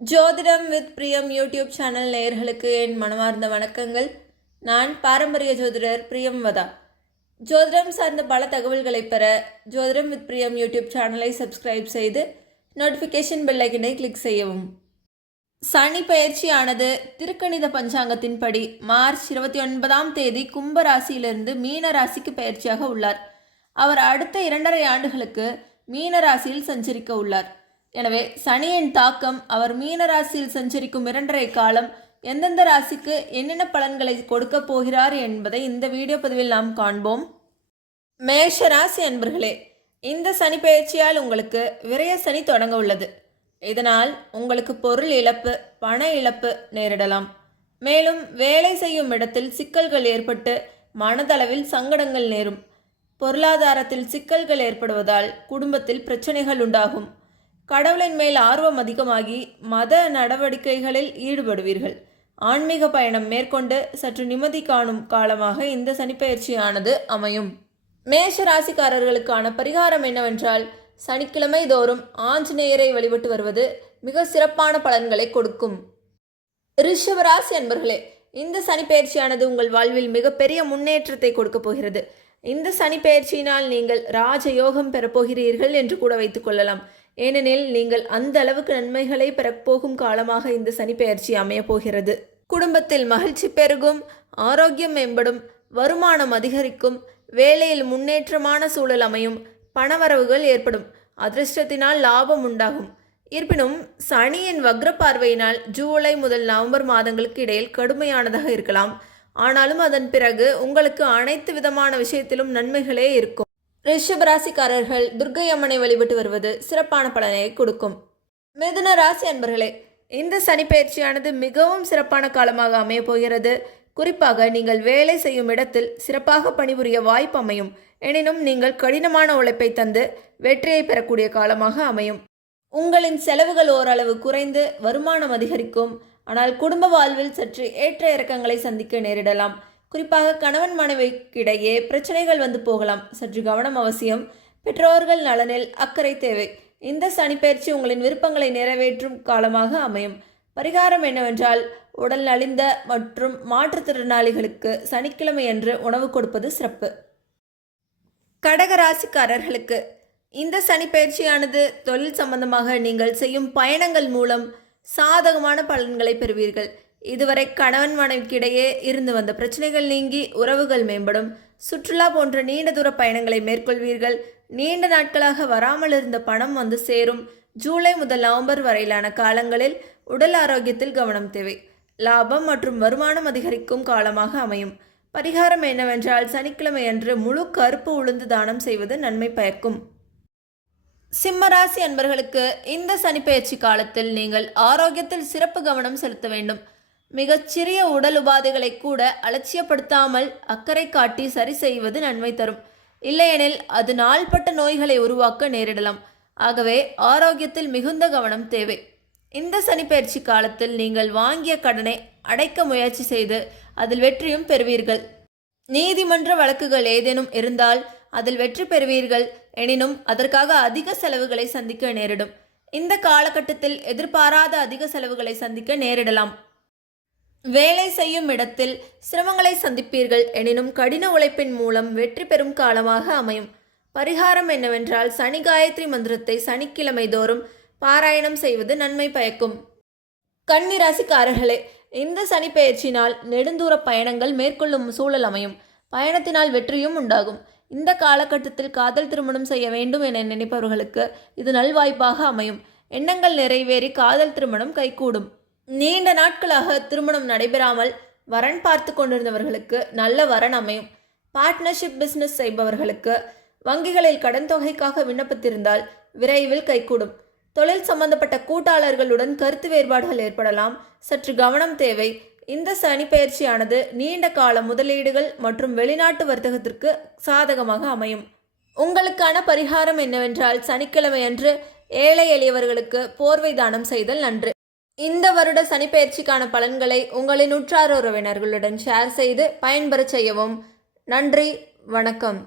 ஜோதிடம் வித் பிரியம் YouTube channel நேயர்களுக்கு என் மனமார்ந்த வணக்கங்கள். நான் பாரம்பரிய ஜோதிடர் பிரியம் வதா. ஜோதிடம் சார்ந்த பல தகவல்களை பெற ஜோதிடம் வித் பிரியம் யூடியூப் சேனலை சப்ஸ்கிரைப் செய்து நோட்டிஃபிகேஷன் பெல்லைக்கினை கிளிக் செய்யவும். சனி பயிற்சியானது திருக்கணித பஞ்சாங்கத்தின்படி மார்ச் இருபத்தி ஒன்பதாம் தேதி கும்ப ராசியிலிருந்து மீன ராசிக்கு பயிற்சியாக உள்ளார். அவர் அடுத்த இரண்டரை ஆண்டுகளுக்கு மீன ராசியில் சஞ்சரிக்க உள்ளார். எனவே சனியின் தாக்கம் அவர் மீன ராசியில் சஞ்சரிக்கும் இரண்டரை காலம் எந்தெந்த ராசிக்கு என்னென்ன பலன்களை கொடுக்கப் போகிறார் என்பதை இந்த வீடியோ பதிவில் நாம் காண்போம். மேஷ ராசி அன்பர்களே இந்த சனி பயிற்சியால் உங்களுக்கு விரைய சனி தொடங்க உள்ளது. இதனால் உங்களுக்கு பொருள் இழப்பு பண இழப்பு நேரிடலாம். மேலும் வேலை செய்யும் இடத்தில் சிக்கல்கள் ஏற்பட்டு மனதளவில் சங்கடங்கள் நேரும். பொருளாதாரத்தில் சிக்கல்கள் ஏற்படுவதால் குடும்பத்தில் பிரச்சனைகள் உண்டாகும். கடவுளின் மேல் ஆர்வம் அதிகமாகி மத நடவடிக்கைகளில் ஈடுபடுவீர்கள். ஆன்மீக பயணம் மேற்கொண்டு சற்று நிம்மதி காணும் காலமாக இந்த சனிப்பெயர்ச்சியானது அமையும். மேஷ ராசிக்காரர்களுக்கான பரிகாரம் என்னவென்றால் சனிக்கிழமை தோறும் ஆஞ்சநேயரை வழிபட்டு வருவது மிக சிறப்பான பலன்களை கொடுக்கும். ரிஷபராசி அன்பர்களே இந்த சனிப்பெயர்ச்சியானது உங்கள் வாழ்வில் மிகப்பெரிய முன்னேற்றத்தை கொடுக்கப் போகிறது. இந்த சனிப்பெயர்ச்சியினால் நீங்கள் ராஜயோகம் பெறப்போகிறீர்கள் என்று கூட வைத்துக் கொள்ளலாம். ஏனெனில் நீங்கள் அந்த அளவுக்கு நன்மைகளை பெறப்போகும் காலமாக இந்த சனிப்பெயர்ச்சி பெயர்ச்சி அமையப்போகிறது. குடும்பத்தில் மகிழ்ச்சி பெருகும் ஆரோக்கியம் மேம்படும் வருமானம் அதிகரிக்கும் வேலையில் முன்னேற்றமான சூழல் அமையும் பணவரவுகள் ஏற்படும் அதிர்ஷ்டத்தினால் லாபம் உண்டாகும். இருப்பினும் சனியின் வக்ர பார்வையினால் ஜூலை முதல் நவம்பர் மாதங்களுக்கு இடையில் கடுமையானதாக இருக்கலாம். ஆனாலும் அதன் பிறகு உங்களுக்கு அனைத்து விதமான விஷயத்திலும் நன்மைகளே இருக்கும். ரிஷப ராசிக்காரர்கள் துர்க்கை அம்மனை வழிபட்டு வருவது சிறப்பான பலனை கொடுக்கும். மிதுன ராசி அன்பர்களே இந்த சனிப்பெயர்ச்சியானது மிகவும் சிறப்பான காலமாக அமையப்போகிறது குறிப்பாக நீங்கள் வேலை செய்யும் இடத்தில் சிறப்பாக பணிபுரிய வாய்ப்பு அமையும். எனினும் நீங்கள் கடினமான உழைப்பை தந்து வெற்றியை பெறக்கூடிய காலமாக அமையும். உங்களின் செலவுகள் ஓரளவு குறைந்து வருமானம் அதிகரிக்கும். ஆனால் குடும்ப வாழ்வில் சற்று ஏற்ற இறக்கங்களை சந்திக்க நேரிடலாம். குறிப்பாக கணவன் மனைவிக்கிடையே பிரச்சனைகள் வந்து போகலாம். சற்று கவனம் அவசியம். பெற்றோர்கள் நலனில் அக்கறை தேவை. இந்த சனிப்பெயர்ச்சி உங்களின் விருப்பங்களை நிறைவேற்றும் காலமாக அமையும். பரிகாரம் என்னவென்றால் உடல் நலிந்த மற்றும் மாற்றுத்திறனாளிகளுக்கு சனிக்கிழமையன்று உணவு கொடுப்பது சிறப்பு. கடக ராசிக்காரர்களுக்கு இந்த சனிப்பெயர்ச்சியானது தொழில் சம்பந்தமாக நீங்கள் செய்யும் பயணங்கள் மூலம் சாதகமான பலன்களை பெறுவீர்கள். இதுவரை கணவன் மனைவிக்கிடையே இருந்து வந்த பிரச்சனைகள் நீங்கி உறவுகள் மேம்படும். சுற்றுலா போன்ற நீண்ட தூர பயணங்களை மேற்கொள்வீர்கள். நீண்ட நாட்களாக வராமல் இருந்த பணம் வந்து சேரும். ஜூலை முதல் நவம்பர் வரையிலான காலங்களில் உடல் ஆரோக்கியத்தில் கவனம் தேவை. லாபம் மற்றும் வருமானம் அதிகரிக்கும் காலமாக அமையும். பரிகாரம் என்னவென்றால் சனிக்கிழமை அன்று முழு கருப்பு உளுந்து தானம் செய்வது நன்மை பயக்கும். சிம்மராசி அன்பர்களுக்கு இந்த சனிப்பெயர்ச்சி காலத்தில் நீங்கள் ஆரோக்கியத்தில் சிறப்பு கவனம் செலுத்த வேண்டும். மிகச்சிறிய உடல் உபாதைகளை கூட அலட்சியப்படுத்தாமல் அக்கறை காட்டி சரி செய்வது நன்மை தரும். இல்லையெனில் அது நாள்பட்ட நோய்களை உருவாக்க நேரிடலாம். ஆகவே ஆரோக்கியத்தில் மிகுந்த கவனம் தேவை. இந்த சனிப்பெயர்ச்சி காலத்தில் நீங்கள் வாங்கிய கடனை அடைக்க முயற்சி செய்து அதில் வெற்றியும் பெறுவீர்கள். நீதிமன்ற வழக்குகள் ஏதேனும் இருந்தால் அதில் வெற்றி பெறுவீர்கள். எனினும் அதற்காக அதிக செலவுகளை சந்திக்க நேரிடும். இந்த காலகட்டத்தில் எதிர்பாராத அதிக செலவுகளை சந்திக்க நேரிடலாம். வேலை செய்யும் இடத்தில் சிரமங்களை சந்திப்பீர்கள் எனினும் கடின உழைப்பின் மூலம் வெற்றி பெறும் காலமாக அமையும். பரிகாரம் என்னவென்றால் சனி காயத்ரி மந்திரத்தை சனிக்கிழமை தோறும் பாராயணம் செய்வது நன்மை பயக்கும். கன்னிராசிக்காரர்களே இந்த சனி பெயர்ச்சினால் நெடுந்தூர பயணங்கள் மேற்கொள்ளும் சூழல் அமையும். பயணத்தினால் வெற்றியும் உண்டாகும். இந்த காலகட்டத்தில் காதல் திருமணம் செய்ய வேண்டும் என நினைப்பவர்களுக்கு இது நல்வாய்ப்பாக அமையும். எண்ணங்கள் நிறைவேறி காதல் திருமணம் கைகூடும். நீண்ட நாட்களாக திருமணம் நடைபெறாமல் வரன் பார்த்து கொண்டிருந்தவர்களுக்கு நல்ல வரன் அமையும். பார்ட்னர்ஷிப் பிஸ்னஸ் செய்பவர்களுக்கு வங்கிகளில் கடன் தொகைக்காக விண்ணப்பித்திருந்தால் விரைவில் கைகூடும். தொழில் சம்பந்தப்பட்ட கூட்டாளர்களுடன் கருத்து வேறுபாடுகள் ஏற்படலாம். சற்று கவனம் தேவை. இந்த சனி பயிற்சியானது நீண்ட கால முதலீடுகள் மற்றும் வெளிநாட்டு வர்த்தகத்திற்கு சாதகமாக அமையும். உங்களுக்கான பரிகாரம் என்னவென்றால் சனிக்கிழமை அன்று ஏழை எளியவர்களுக்கு போர்வை தானம் செய்தல் நன்று. இந்த வருட சனிப்பெயர்ச்சிக்கான பலன்களை உங்களின் உற்றார் உறவினர்களுடன் ஷேர் செய்து பயன்பெறச் செய்யவும். நன்றி வணக்கம்.